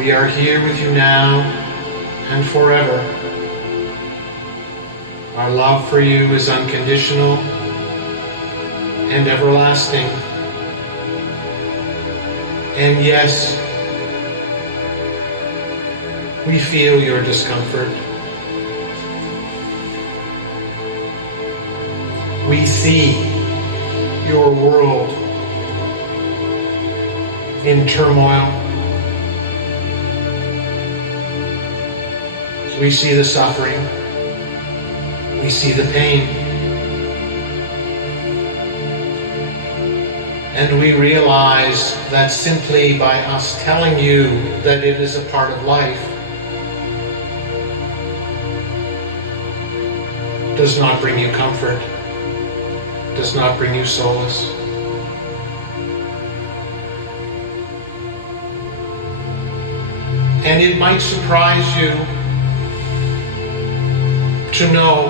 We are here with you now and forever. Our love for you is unconditional and everlasting. And yes, we feel your discomfort. We see your world in turmoil. We see the suffering. We see the pain. And we realize that simply by us telling you that it is a part of life does not bring you comfort, does not bring you solace. And it might surprise you to know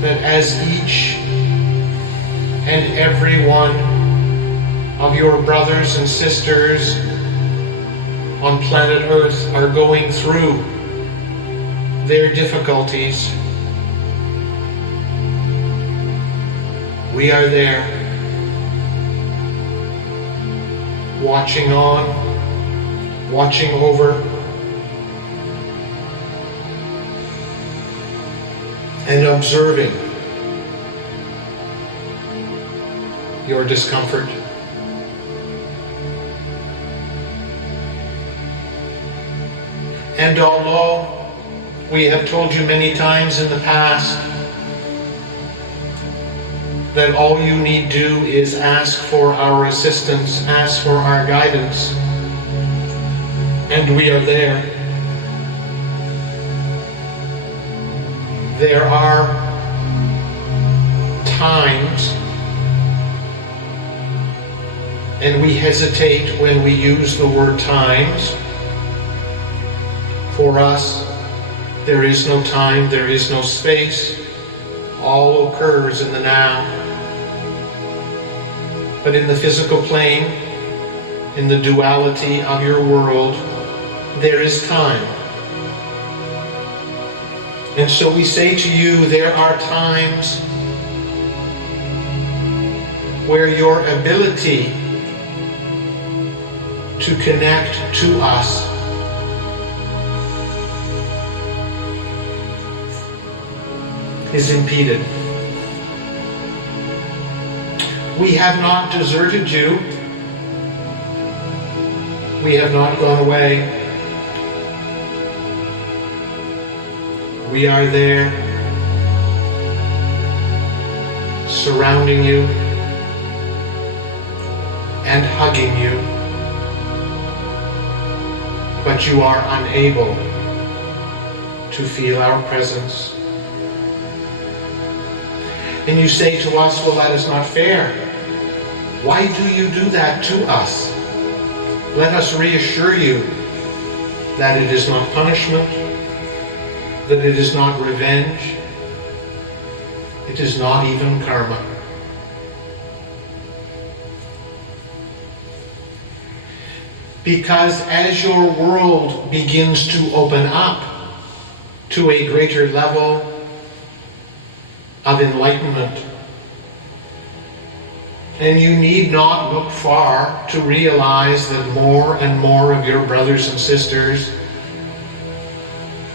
that as each and every one of your brothers and sisters on planet Earth are going through their difficulties, we are there, watching on, watching over, and observing your discomfort. And although we have told you many times in the past that all you need do is ask for our assistance, ask for our guidance, and we are there. There are times, and we hesitate when we use the word times. For us, there is no time, there is no space. All occurs in the now. But in the physical plane, in the duality of your world, there is time. And so we say to you, there are times where your ability to connect to us is impeded. We have not deserted you. We have not gone away. We are there, surrounding you and hugging you, but you are unable to feel our presence. And you say to us, well, that is not fair. Why do you do that to us? Let us reassure you that it is not punishment, that it is not revenge, it is not even karma. Because as your world begins to open up to a greater level of enlightenment, and you need not look far to realize that more and more of your brothers and sisters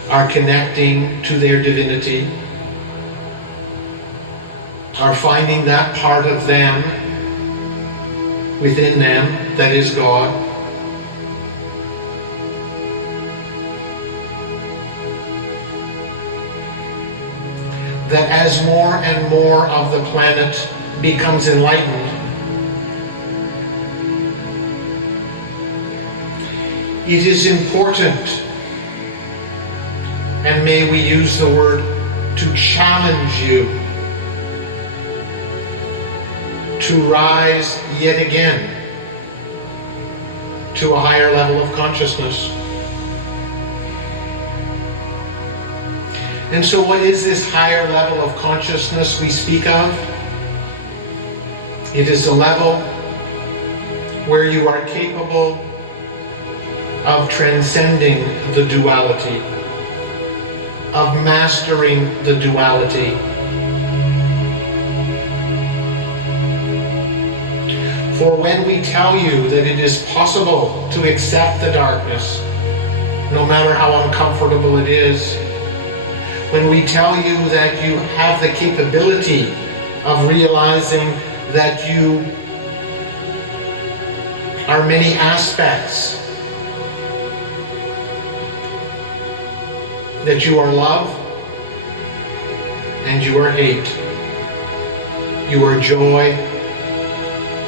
are connecting to their divinity, are finding that part of them within them that is God. That as more and more of the planet becomes enlightened, it is important, and may we use the word, to challenge you to rise yet again to a higher level of consciousness. And so what is this higher level of consciousness we speak of? It is a level where you are capable of transcending the duality, of mastering the duality. For when we tell you that it is possible to accept the darkness, no matter how uncomfortable it is, when we tell you that you have the capability of realizing that you are many aspects, that you are love and you are hate, you are joy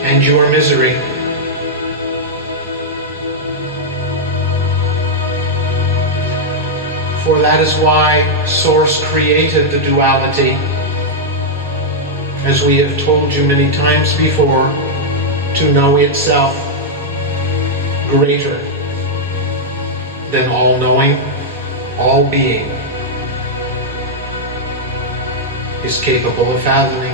and you are misery. For that is why Source created the duality, as we have told you many times before, to know itself greater than all knowing, all being is capable of fathoming.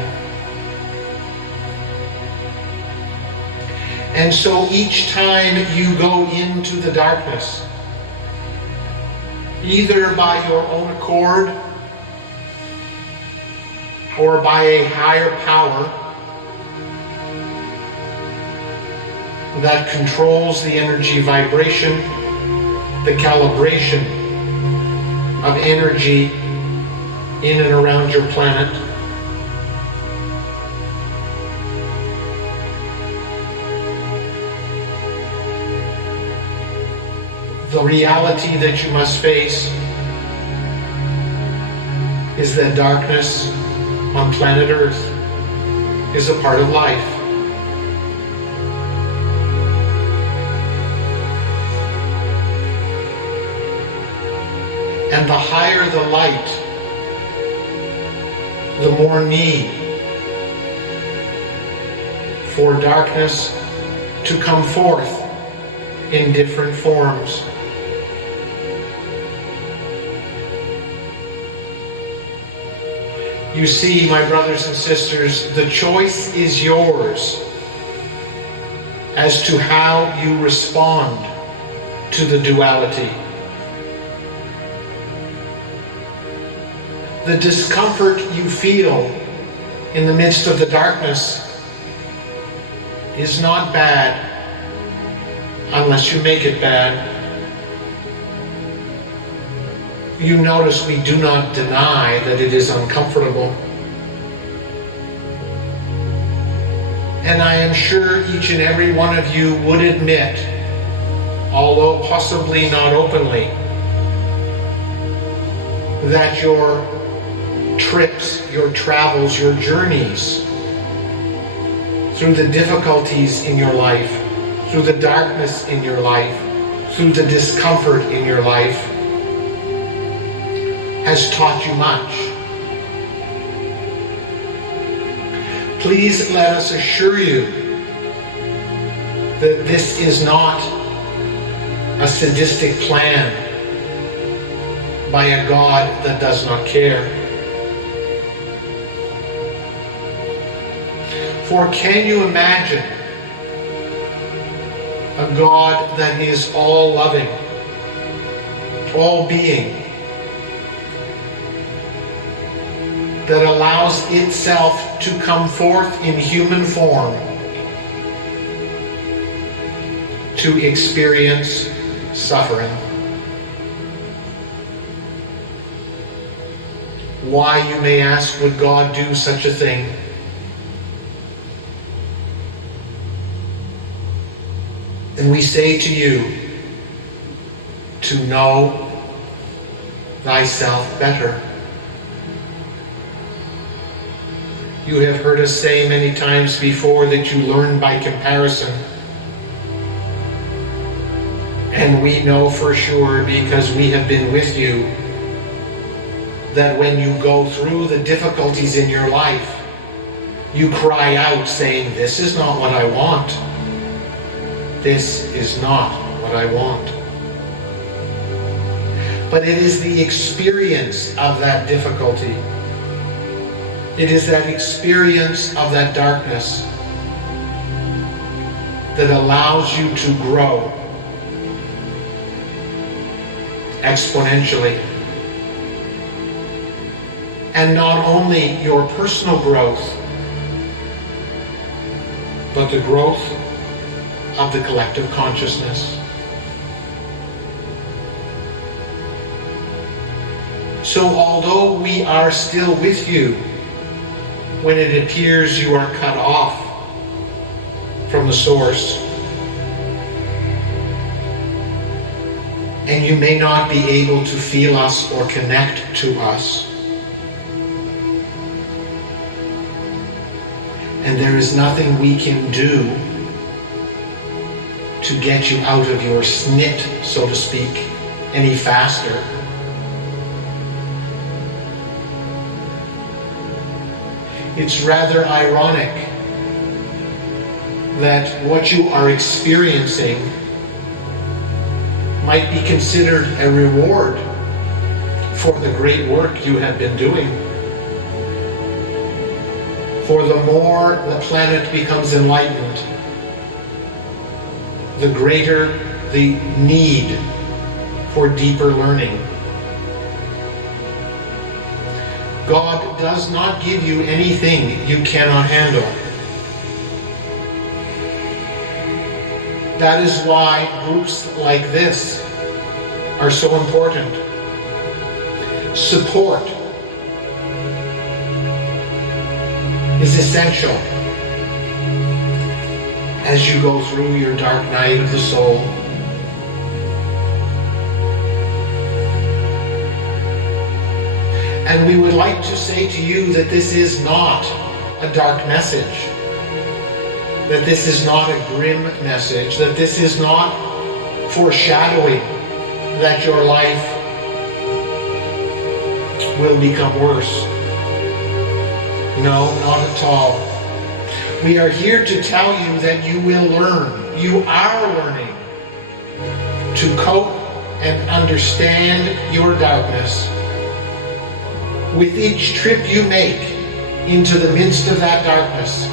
And so each time you go into the darkness, either by your own accord or by a higher power that controls the energy vibration, the calibration of energy in and around your planet, the reality that you must face is that darkness on planet Earth is a part of life. And the higher the light, the more need for darkness to come forth in different forms. You see, my brothers and sisters, the choice is yours as to how you respond to the duality. The discomfort you feel in the midst of the darkness is not bad unless you make it bad. You notice we do not deny that it is uncomfortable. And I am sure each and every one of you would admit, although possibly not openly, that your trips, your travels, your journeys through the difficulties in your life, through the darkness in your life, through the discomfort in your life, has taught you much. Please let us assure you that this is not a sadistic plan by a God that does not care. For can you imagine a God that is all loving, all being, that allows itself to come forth in human form to experience suffering? Why, you may ask, would God do such a thing? And we say to you, to know thyself better. You have heard us say many times before that you learn by comparison. And we know for sure, because we have been with you, that when you go through the difficulties in your life, you cry out saying, "This is not what I want. This is not what I want." But it is the experience of that difficulty. It is that experience of that darkness that allows you to grow exponentially. And not only your personal growth, but the growth of the collective consciousness. So although we are still with you when it appears you are cut off from the source, and you may not be able to feel us or connect to us, and there is nothing we can do to get you out of your snit, so to speak, any faster. It's rather ironic that what you are experiencing might be considered a reward for the great work you have been doing. For the more the planet becomes enlightened, the greater the need for deeper learning. God does not give you anything you cannot handle. That is why groups like this are so important. Support is essential as you go through your dark night of the soul. And we would like to say to you that this is not a dark message, that this is not a grim message, that this is not foreshadowing that your life will become worse. No, not at all. We are here to tell you that you will learn, you are learning to cope and understand your darkness. With each trip you make into the midst of that darkness,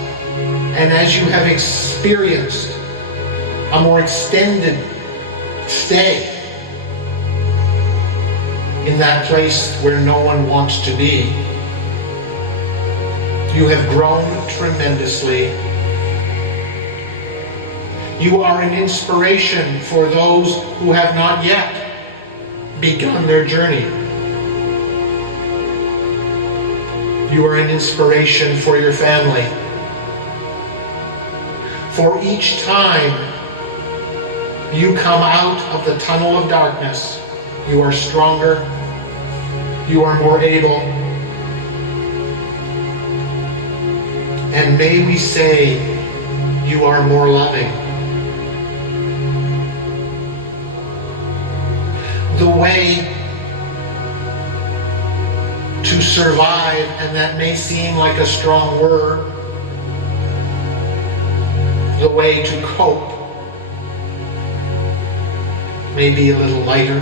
and as you have experienced a more extended stay in that place where no one wants to be, you have grown tremendously. You are an inspiration for those who have not yet begun their journey. You are an inspiration for your family. For each time you come out of the tunnel of darkness, you are stronger, you are more able, and may we say, you are more loving. The way to survive, and that may seem like a strong word, the way to cope may be a little lighter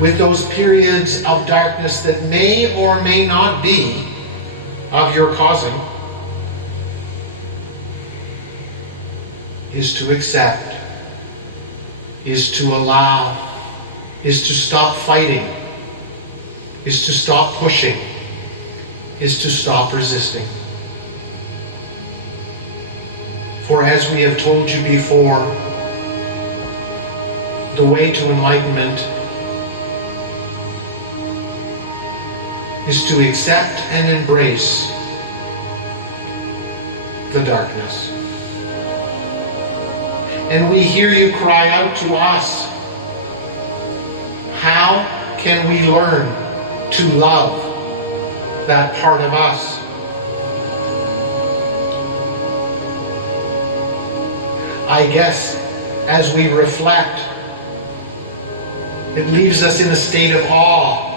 with those periods of darkness that may or may not be of your causing, is to accept, is to allow, is to stop fighting, is to stop pushing, is to stop resisting. For as we have told you before, the way to enlightenment is to accept and embrace the darkness. And we hear you cry out to us, how can we learn to love that part of us? I guess as we reflect, it leaves us in a state of awe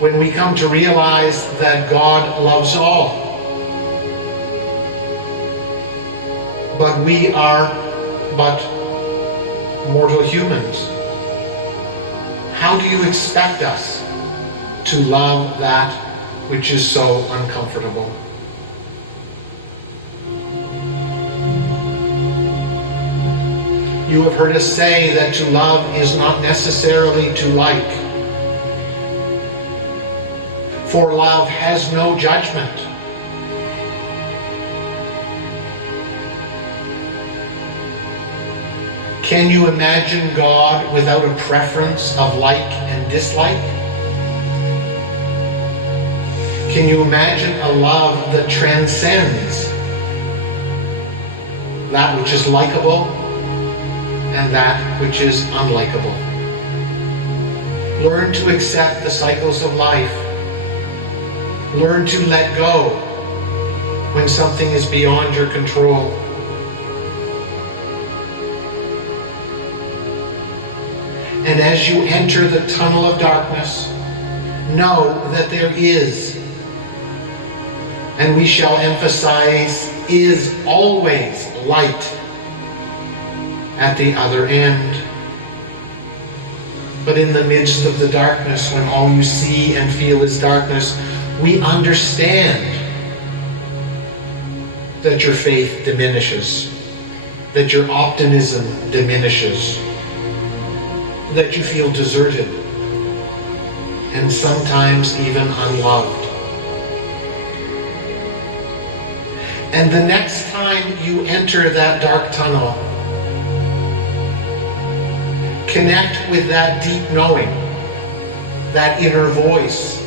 when we come to realize that God loves all. But we are but mortal humans. How do you expect us to love that which is so uncomfortable? You have heard us say that to love is not necessarily to like. For love has no judgment. Can you imagine God without a preference of like and dislike? Can you imagine a love that transcends that which is likable and that which is unlikable? Learn to accept the cycles of life. Learn to let go when something is beyond your control. And as you enter the tunnel of darkness, know that there is, and we shall emphasize, is always light at the other end. But in the midst of the darkness, when all you see and feel is darkness, we understand that your faith diminishes, that your optimism diminishes, that you feel deserted, and sometimes even unloved. And the next time you enter that dark tunnel, connect with that deep knowing, that inner voice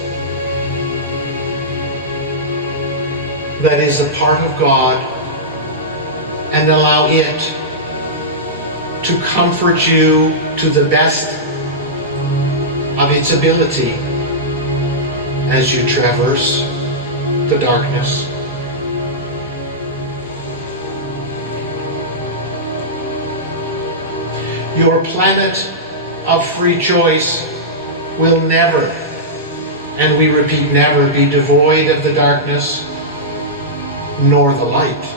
that is a part of God, and allow it to comfort you to the best of its ability as you traverse the darkness. Your planet of free choice will never, and we repeat never, be devoid of the darkness nor the light.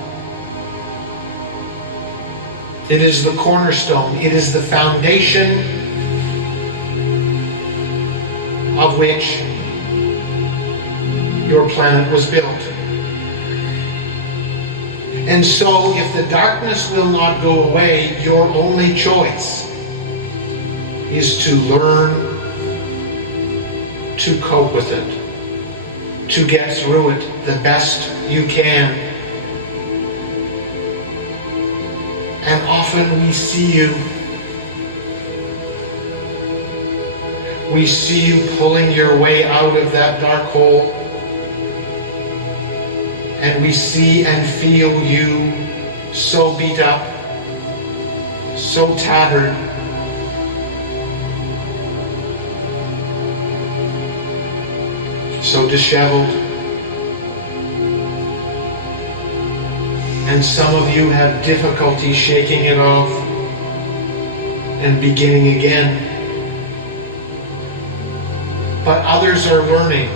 It is the cornerstone, it is the foundation of which your planet was built. And so, if the darkness will not go away, your only choice is to learn to cope with it, to get through it the best you can. And often we see you pulling your way out of that dark hole. And we see and feel you so beat up, so tattered, so disheveled. And some of you have difficulty shaking it off and beginning again. But others are learning.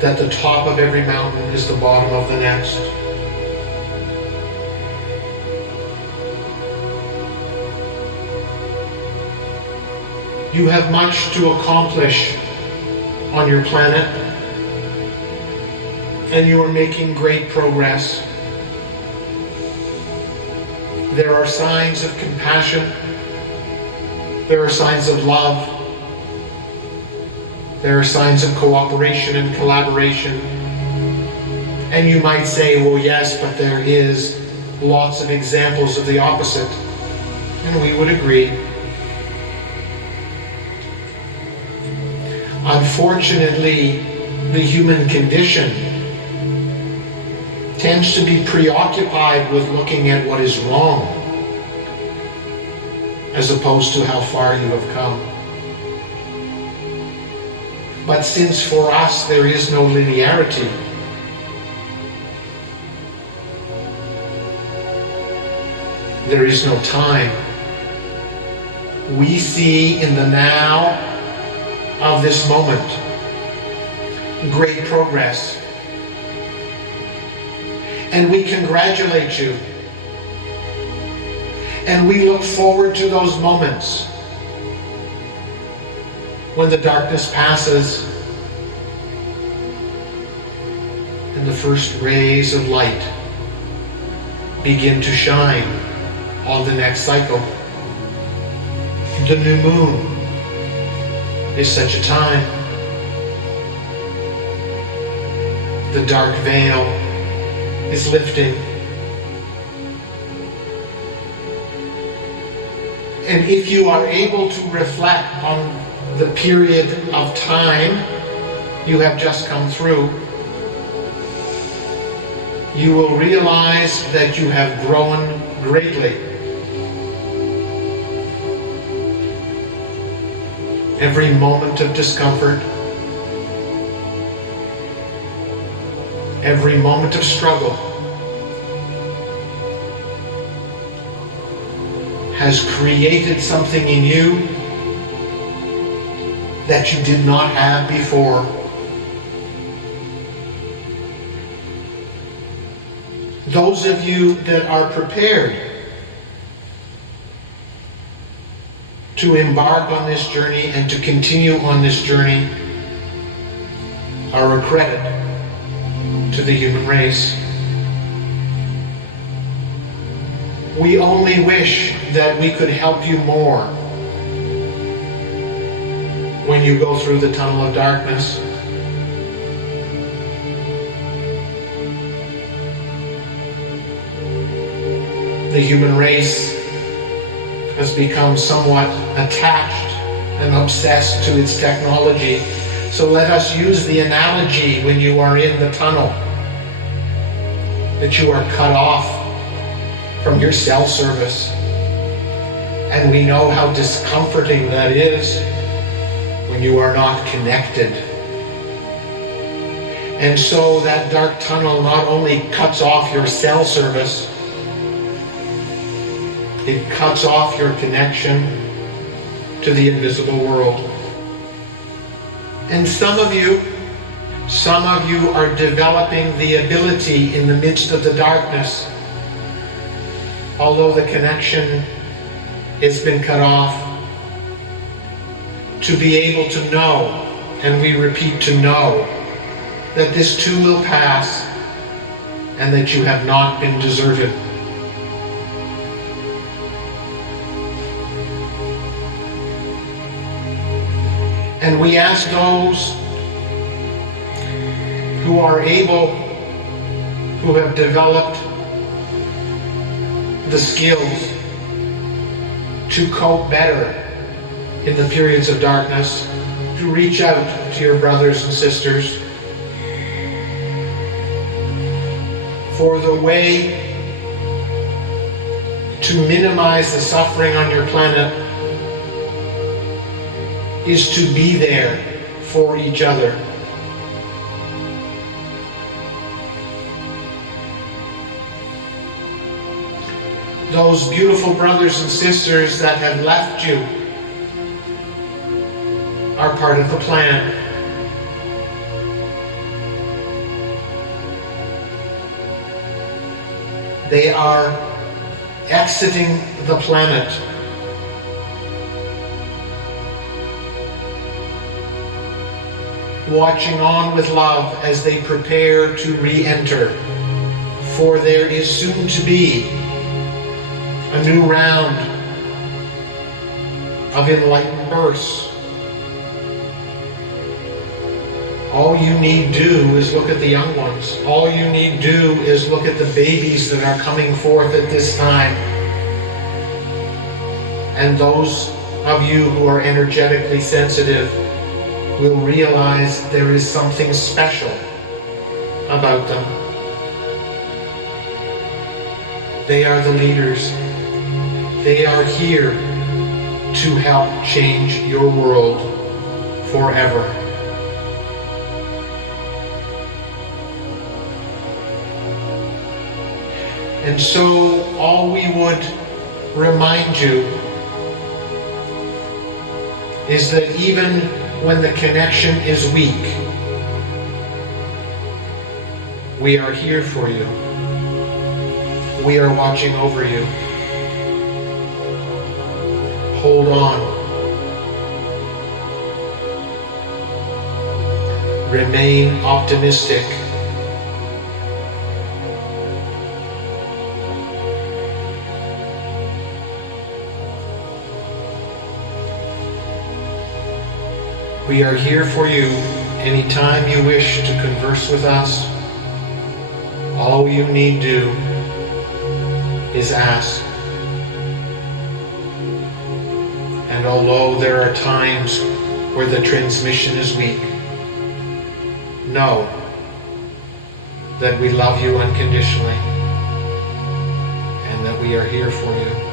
That the top of every mountain is the bottom of the next. You have much to accomplish on your planet, and you are making great progress. There are signs of compassion. There are signs of love. There are signs of cooperation and collaboration. And you might say, well, yes, but there is lots of examples of the opposite. And we would agree. Unfortunately, the human condition tends to be preoccupied with looking at what is wrong, as opposed to how far you have come. But since for us there is no linearity, there is no time, we see in the now of this moment great progress. And we congratulate you. And we look forward to those moments when the darkness passes the first rays of light begin to shine on the next cycle. The new moon is such a time. The dark veil is lifting. And if you are able to reflect on the period of time you have just come through, you will realize that you have grown greatly. Every moment of discomfort, every moment of struggle has created something in you that you did not have before. Those of you that are prepared to embark on this journey and to continue on this journey are a credit to the human race. We only wish that we could help you more when you go through the tunnel of darkness. The human race has become somewhat attached and obsessed to its technology. So let us use the analogy when you are in the tunnel, that you are cut off from your cell service. And we know how discomforting that is when you are not connected. And so that dark tunnel not only cuts off your cell service, it cuts off your connection to the invisible world. And some of you are developing the ability in the midst of the darkness, although the connection has been cut off, to be able to know, and we repeat, to know, that this too will pass and that you have not been deserted. And we ask those who are able, who have developed the skills to cope better in the periods of darkness, to reach out to your brothers and sisters for the way to minimize the suffering on your planet is to be there for each other. Those beautiful brothers and sisters that have left you are part of the plan. They are exiting the planet. Watching on with love as they prepare to re-enter. For there is soon to be a new round of enlightened births. All you need do is look at the young ones. All you need do is look at the babies that are coming forth at this time. And those of you who are energetically sensitive will realize there is something special about them. They are the leaders. They are here to help change your world forever. And so all we would remind you is that even when the connection is weak, we are here for you. We are watching over you. Hold on. Remain optimistic. We are here for you anytime you wish to converse with us. All you need do is ask. And although there are times where the transmission is weak, know that we love you unconditionally and that we are here for you.